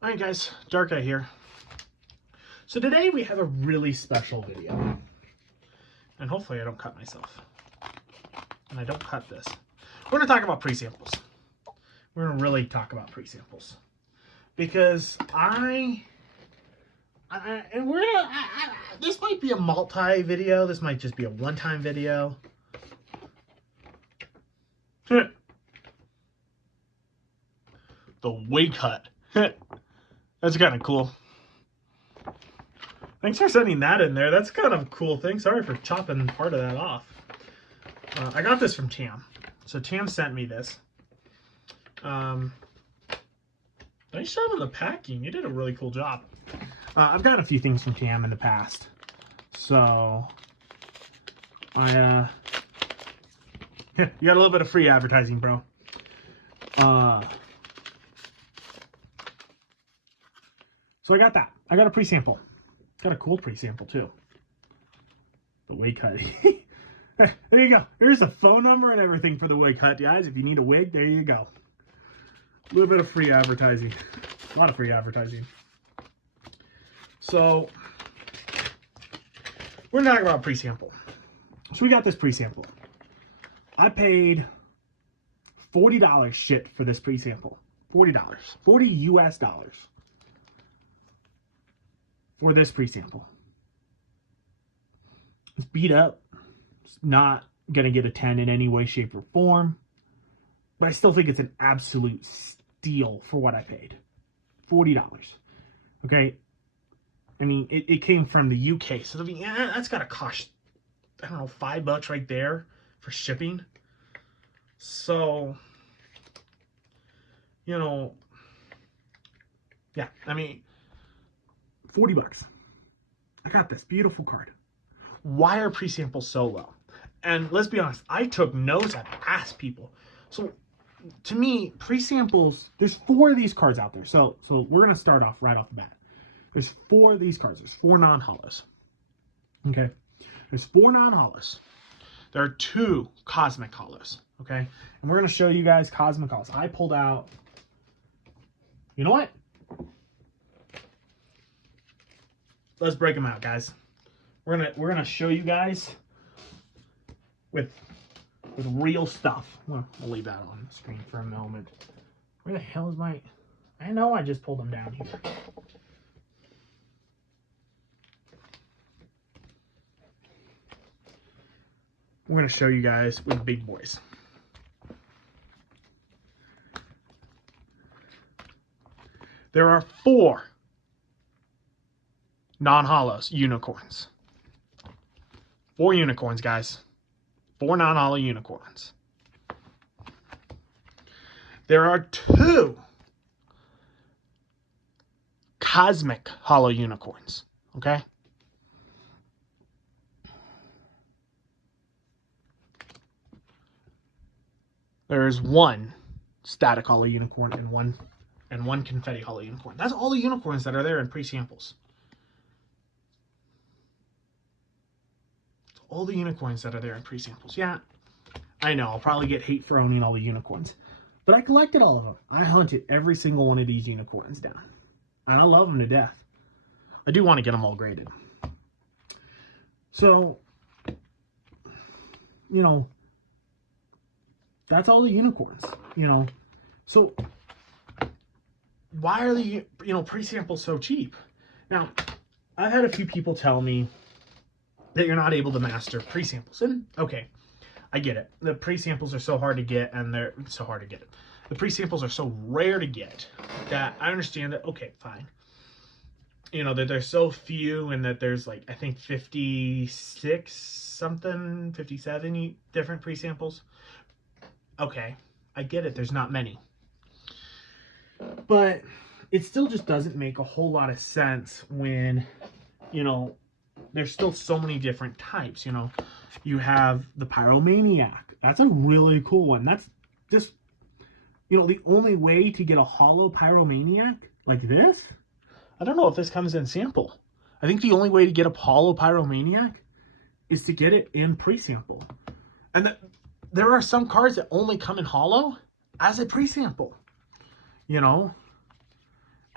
Alright guys, Dark Eye here. So today we have a really special video. And hopefully I don't cut myself. And I don't cut this. We're going to talk about pre-samples. We're going to really talk about pre-samples. Because this might be a multi-video. This might just be a one-time video. The wig cut. That's kind of cool. Thanks for sending that in there. That's kind of a cool thing. Sorry for chopping part of that off. I got this from Tam. So Tam sent me this. Nice job on the packing. You did a really cool job. I've got a few things from Tam in the past. So, you got a little bit of free advertising, bro. So I got that. I got a pre-sample. Got a cool pre-sample too. The wig cut. There you go. Here's the phone number and everything for the wig cut, guys. If you need a wig, there you go. A little bit of free advertising. A lot of free advertising. So, we're talking about pre-sample. So we got this pre-sample. I paid $40 shit for this pre-sample. $40. 40 US dollars. For this pre-sample. It's beat up. It's not going to get a 10 in any way, shape, or form. But I still think it's an absolute steal for what I paid. $40. Okay? I mean, it came from the UK. So, I mean, yeah, that's got to cost, I don't know, $5 right there for shipping. So, you know, yeah, I mean, $40. I got this beautiful card. Why are pre-samples so low? And let's be honest, I took notes. I've asked people. So to me, pre-samples, there's 4 of these cards out there. So we're going to start off right off the bat. There's 4 of these cards. There's 4 non-hollows. Okay. There's 4 non-hollows. There are 2 cosmic hollows. Okay. And we're going to show you guys cosmic hollows. I pulled out, you know what? Let's break them out, guys. We're gonna show you guys with real stuff. Well, I'll leave that on the screen for a moment. Where the hell is my? I know I just pulled them down here. We're gonna show you guys with big boys. There are 4 non-hollows unicorns. 4 unicorns, guys. 4 non-hollow unicorns. There are 2 cosmic hollow unicorns. Okay? There is 1 static hollow unicorn and one confetti hollow unicorn. That's all the unicorns that are there in pre-samples. All the unicorns that are there in pre-samples. Yeah, I know. I'll probably get hate for owning all the unicorns. But I collected all of them. I hunted every single one of these unicorns down. And I love them to death. I do want to get them all graded. So, you know, that's all the unicorns, you know. So, why are the, pre-samples so cheap? Now, I've had a few people tell me that you're not able to master pre-samples. And okay, I get it. The pre-samples are so hard to get, and they're so hard to get. The pre-samples are so rare to get that I understand that, okay, fine. You know, that there's so few and that there's like, I think 56 something, 57 different pre-samples. Okay, I get it. There's not many. But it still just doesn't make a whole lot of sense when, you know, there's still so many different types. You know, you have the Pyromaniac. That's a really cool one. That's just, you know, the only way to get a hollow Pyromaniac like this. I don't know if this comes in sample. I think the only way to get a hollow Pyromaniac is to get it in pre-sample. And there are some cards that only come in hollow as a pre-sample. You know,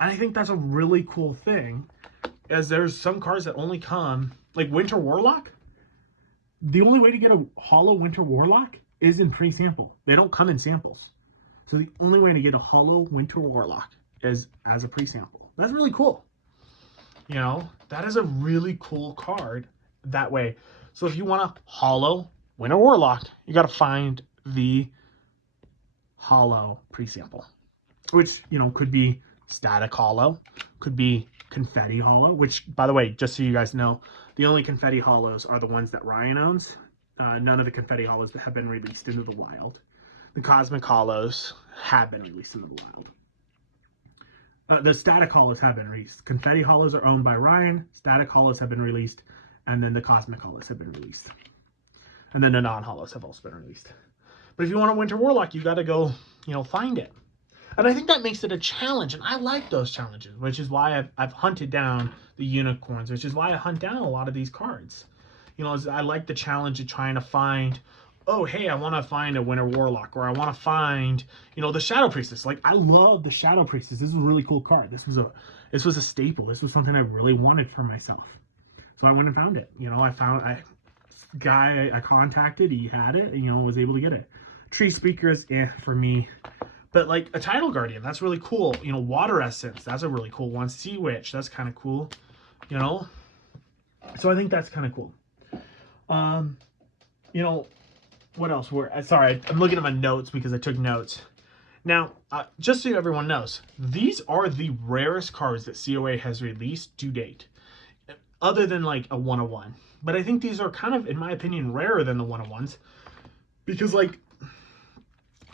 And I think that's a really cool thing, as there's some cards that only come, like Winter Warlock. The only way to get a holo Winter Warlock is in pre-sample. They don't come in samples. So the only way to get a holo Winter Warlock is as a pre-sample. That's really cool. You know, that is a really cool card that way. So if you want a holo Winter Warlock, you got to find the holo pre-sample, which, you know, could be static holo, could be confetti holo, which, by the way, just so you guys know, the only confetti holos are the ones that Ryan owns. None of the confetti holos have been released into the wild. The cosmic holos have been released into the wild. The static holos have been released. Confetti holos are owned by Ryan. Static holos have been released. And then the cosmic holos have been released. And then the non-holos have also been released. But if you want a Winter Warlock, you got to go, you know, find it. And I think that makes it a challenge, and I like those challenges, which is why I've hunted down the unicorns, which is why I hunt down a lot of these cards. You know, I like the challenge of trying to find, oh, hey, I want to find a Winter Warlock, or I want to find, you know, the Shadow Priestess. Like, I love the Shadow Priestess. This is a really cool card. This was a staple. This was something I really wanted for myself. So I went and found it. You know, guy I contacted, he had it, and, you know, was able to get it. Tree Speakers, for me. But like a Tidal Guardian, that's really cool. You know, Water Essence, that's a really cool one. Sea Witch, that's kind of cool. You know, so I think that's kind of cool. You know, what else? Sorry, I'm looking at my notes because I took notes. Now, just so everyone knows, these are the rarest cards that COA has released to date, other than like a 101. But I think these are kind of, in my opinion, rarer than the 101s because, like,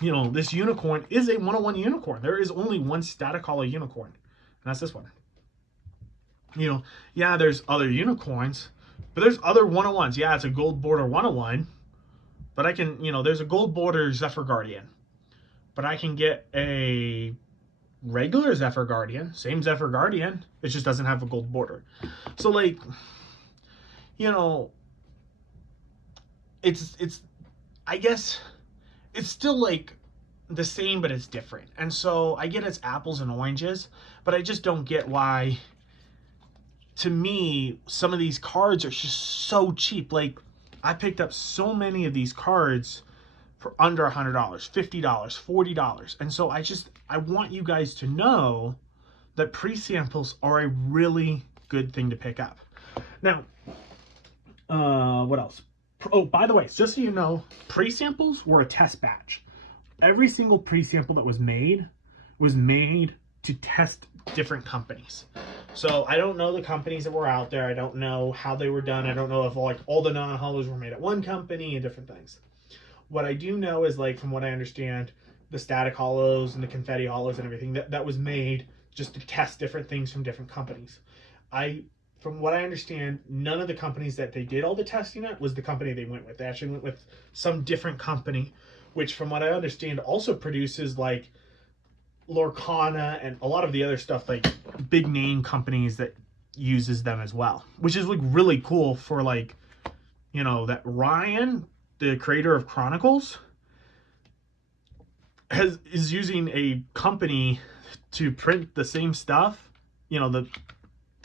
you know, this unicorn is a 101 unicorn. There is only one static holo unicorn, and that's this one. You know, yeah, there's other unicorns, but there's other 101s. Yeah, it's a gold border 101, but I can, you know, there's a gold border Zephyr Guardian, but I can get a regular Zephyr Guardian, same Zephyr Guardian, it just doesn't have a gold border. So, like, you know, it's I guess it's still like the same, but it's different. And so I get it's apples and oranges, but I just don't get why, to me, some of these cards are just so cheap. Like, I picked up so many of these cards for under $100, $50, $40. And so I want you guys to know that pre-samples are a really good thing to pick up. Now, what else? Oh, by the way, just so you know, pre-samples were a test batch. Every single pre-sample that was made to test different companies. So I don't know the companies that were out there. I don't know how they were done. I don't know if like all the non-holos were made at one company and different things. What I do know is, like, from what I understand, the static holos and the confetti holos and everything that was made just to test different things from different companies. From what I understand, none of the companies that they did all the testing at was the company they went with. They actually went with some different company, which, from what I understand, also produces like Lorcana and a lot of the other stuff, like big name companies that uses them as well, which is like really cool for, like, you know, that Ryan, the creator of Chronicles, is using a company to print the same stuff. You know, the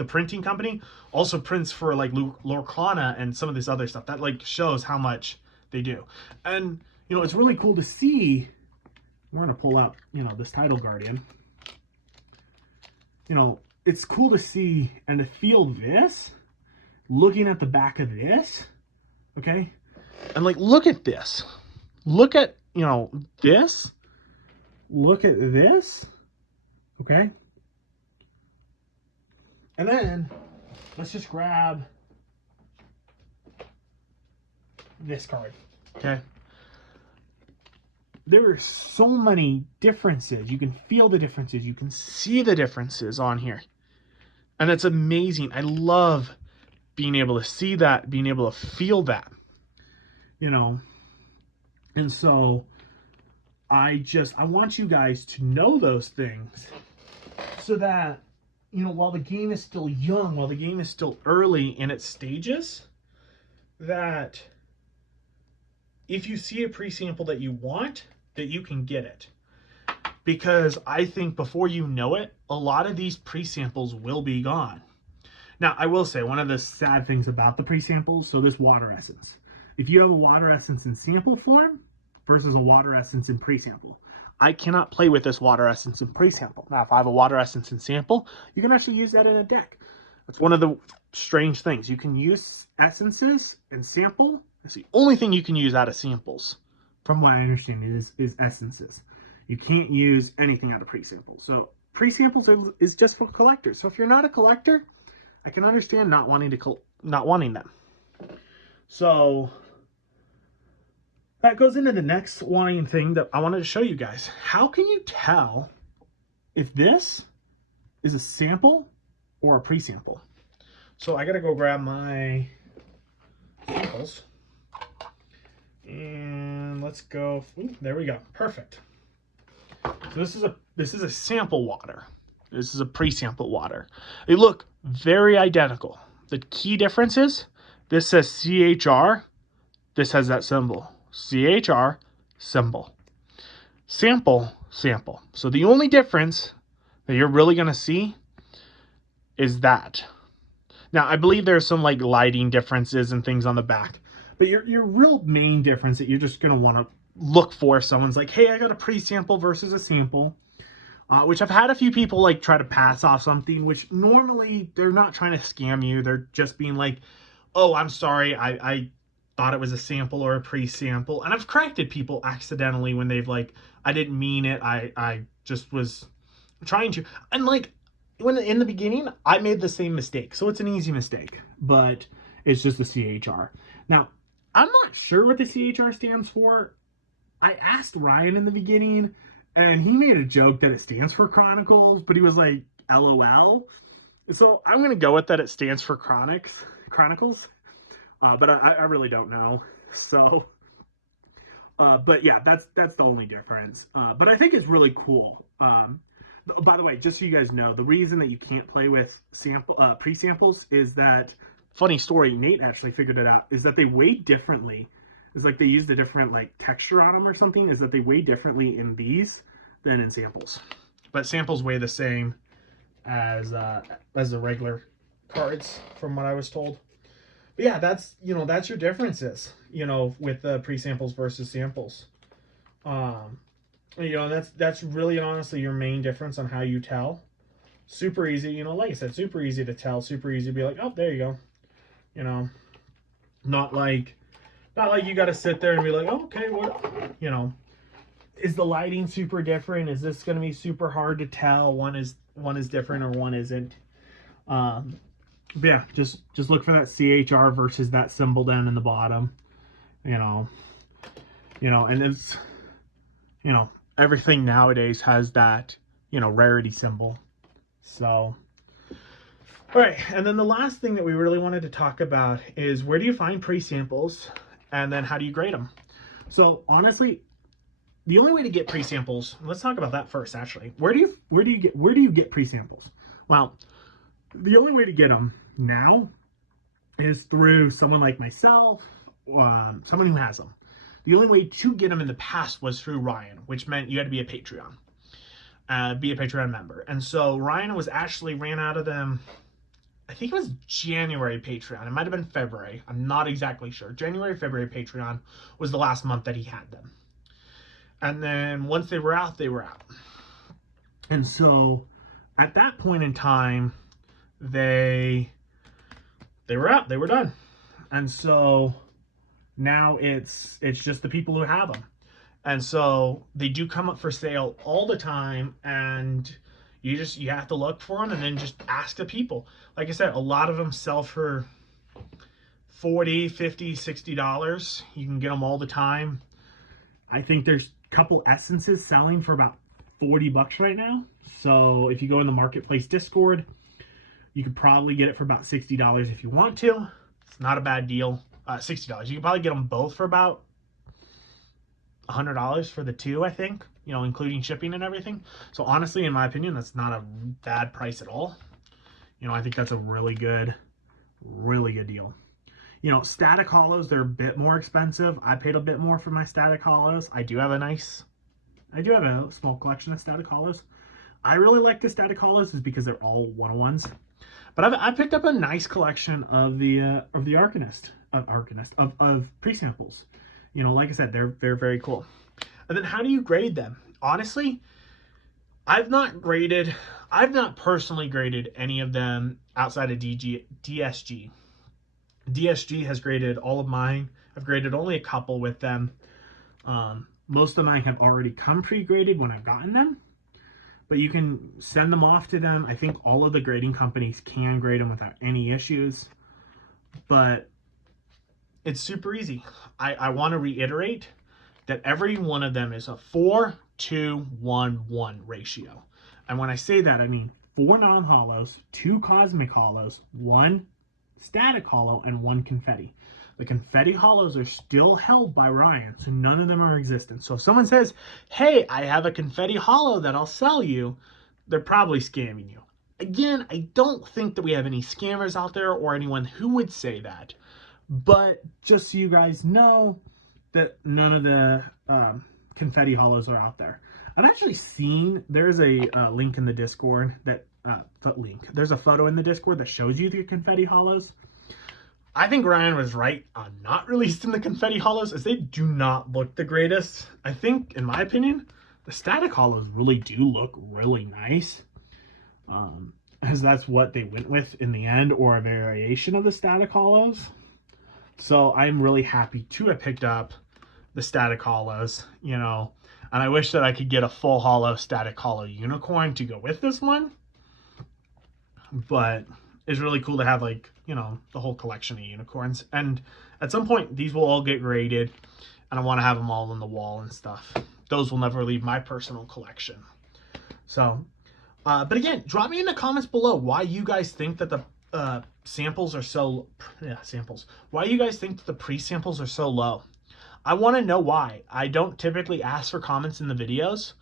printing company also prints for like Lorcana and some of this other stuff. That like shows how much they do. And, you know, it's really cool to see. We're gonna pull out, you know, this Tidal Guardian. You know, it's cool to see and to feel this, looking at the back of this, okay? And like, look at this. Look at, you know, this. Look at this, okay? And then let's just grab this card, okay? There are so many differences. You can feel the differences. You can see the differences on here. And it's amazing. I love being able to see that, being able to feel that, you know? And so I want you guys to know those things so that, you know, while the game is still young, while the game is still early in its stages, that if you see a pre-sample that you want, that you can get it. because I think before you know it, a lot of these pre-samples will be gone. Now, I will say one of the sad things about the pre-samples, so this water essence, if you have a water essence in sample form versus a water essence in pre-sample, I cannot play with this water essence in pre-sample. Now, if I have a water essence in sample, you can actually use that in a deck. That's one of the strange things. You can use essences in sample. It's the only thing you can use out of samples, from what I understand, is essences. You can't use anything out of pre-samples. So pre-samples is just for collectors. So if you're not a collector, I can understand not wanting them. So that goes into the next wanting thing that I wanted to show you guys. How can you tell if this is a sample or a pre-sample? So I gotta go grab my samples. And let's go. Ooh, there we go. Perfect. So this is a sample water. This is a pre-sample water. They look very identical. The key difference is this says CHR. This has that symbol. CHR symbol. Sample, sample. So the only difference that you're really going to see is that. Now, I believe there's some like lighting differences and things on the back. But your real main difference that you're just going to want to look for if someone's like, hey, I got a pre-sample versus a sample. Which I've had a few people like try to pass off something, which normally they're not trying to scam you. They're just being like, oh, I'm sorry, I thought it was a sample or a pre-sample. And I've corrected people accidentally when they've like, I didn't mean it. I just was trying to. And like, when in the beginning, I made the same mistake. So it's an easy mistake, but it's just the CHR. Now, I'm not sure what the CHR stands for. I asked Ryan in the beginning, and he made a joke that it stands for Chronicles, but he was like, LOL. So I'm going to go with that it stands for Chronicles. But I really don't know. So, but yeah, that's the only difference. But I think it's really cool. By the way, just so you guys know, the reason that you can't play with pre-samples is that, funny story, Nate actually figured it out, is that they weigh differently. It's like they used a different like texture on them or something, is that they weigh differently in these than in samples. But samples weigh the same as the regular cards, from what I was told. But yeah, that's your differences, with the pre-samples versus samples. That's really honestly your main difference on how you tell. Super easy, like I said, super easy to tell, super easy to be like, oh, there you go. Not like you got to sit there and be like, oh, okay, what, is the lighting super different? Is this going to be super hard to tell? One is different or one isn't. But yeah, just look for that CHR versus that symbol down in the bottom. And it's, everything nowadays has that, rarity symbol. So, all right. And then the last thing that we really wanted to talk about is, where do you find pre-samples, and then how do you grade them? So honestly, the only way to get pre-samples, let's talk about that first, actually. Where do you get pre-samples? Well, the only way to get them now is through someone like myself, someone who has them. The only way to get them in the past was through Ryan, which meant you had to be a Patreon, be a Patreon member. And so Ryan ran out of them, I think it was January Patreon. It might have been February. I'm not exactly sure. January, February Patreon was the last month that he had them. And then once they were out, they were out. And so at that point in time, they were out. They were done. And so now it's just the people who have them. And so they do come up for sale all the time, and you have to look for them and then just ask the people. Like I said, a lot of them sell for $40, $50, $60. You can get them all the time. I think there's a couple essences selling for about $40 right now. So if you go in the Marketplace Discord, you could probably get it for about $60 if you want to. It's not a bad deal. $60. You can probably get them both for about $100 for the two, I think, including shipping and everything. So honestly, in my opinion, that's not a bad price at all. I think that's a really good deal. Static hollows, they're a bit more expensive. I paid a bit more for my static hollows. I do have a nice I do have a small collection of Static Hollows. I really like the Static Hollows is because they're all 101s. But I picked up a nice collection of the Arcanist of pre-samples. You know, like I said, they're very cool. And then how do you grade them? Honestly, I've not personally graded any of them outside of DSG. DSG has graded all of mine. I've graded only a couple with them. Most of mine have already come pre-graded when I've gotten them. But you can send them off to them. I think all of the grading companies can grade them without any issues. But it's super easy. I want to reiterate that every one of them is a 4-2-1-1 ratio. And when I say that, I mean 4 non-hollows, 2 cosmic hollows, 1 static hollow, and 1 confetti. The confetti hollows are still held by Ryan, so none of them are existent. So if someone says, hey, I have a confetti hollow that I'll sell you, they're probably scamming you. Again, I don't think that we have any scammers out there or anyone who would say that. But just so you guys know that none of the confetti hollows are out there. I've actually seen, there's a link in the Discord that, there's a photo in the Discord that shows you the confetti hollows. I think Ryan was right on not releasing the confetti hollows as they do not look the greatest. I think, in my opinion, the static hollows really do look really nice. As that's what they went with in the end, or a variation of the static hollows. So I'm really happy to have picked up the static hollows, you know, and I wish that I could get a full hollow static hollow unicorn to go with this one. But it's really cool to have, like, you know, the whole collection of unicorns. And at some point, these will all get graded, and I want to have them all on the wall and stuff. Those will never leave my personal collection. So, but again, drop me in the comments below why you guys think that the samples are so, why you guys think that the pre-samples are so low. I want to know why. I don't typically ask for comments in the videos,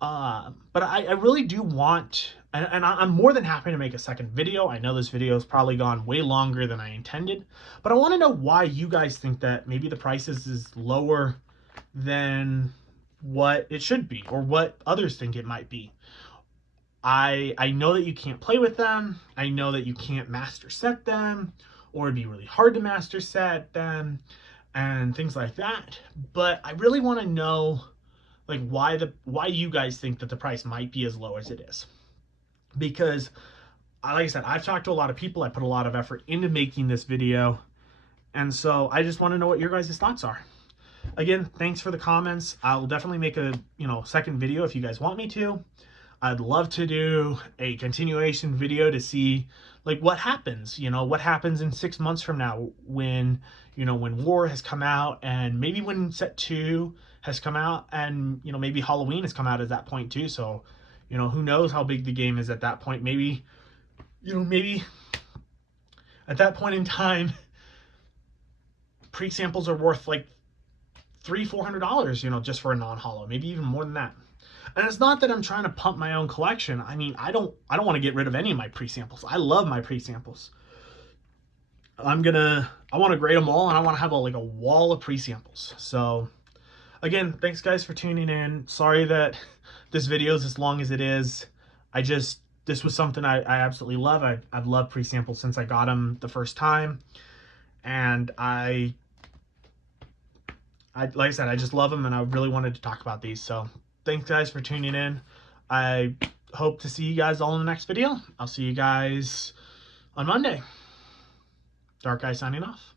but I really do want, and I'm more than happy to make a second video. I know this video has probably gone way longer than I intended, but I want to know why you guys think that maybe the prices is lower than what it should be, or what others think it might be. I know that you can't play with them. I know that you can't master set them, or it'd be really hard to master set them and things like that. But I really want to know, like, why you guys think that the price might be as low as it is. Because like I said, I've talked to a lot of people. I put a lot of effort into making this video. And so I just want to know what your guys' thoughts are. Again, thanks for the comments. I'll definitely make a, second video if you guys want me to. I'd love to do a continuation video to see, like, what happens, what happens in 6 months from now when, when War has come out, and maybe when set 2 has come out, and, maybe Halloween has come out at that point too. So, who knows how big the game is at that point. Maybe, maybe at that point in time, pre-samples are worth like $300-400, just for a non-hollow, maybe even more than that. And it's not that I'm trying to pump my own collection. I mean, I don't want to get rid of any of my pre-samples. I love my pre-samples. I want to grade them all, and I want to have a wall of pre-samples. So again, thanks guys for tuning in. Sorry that this video is as long as it is. This was something I absolutely love. I've loved pre-samples since I got them the first time. And like I said, I just love them, and I really wanted to talk about these. So thanks guys for tuning in. I hope to see you guys all in the next video. I'll see you guys on Monday. Dark Eye signing off.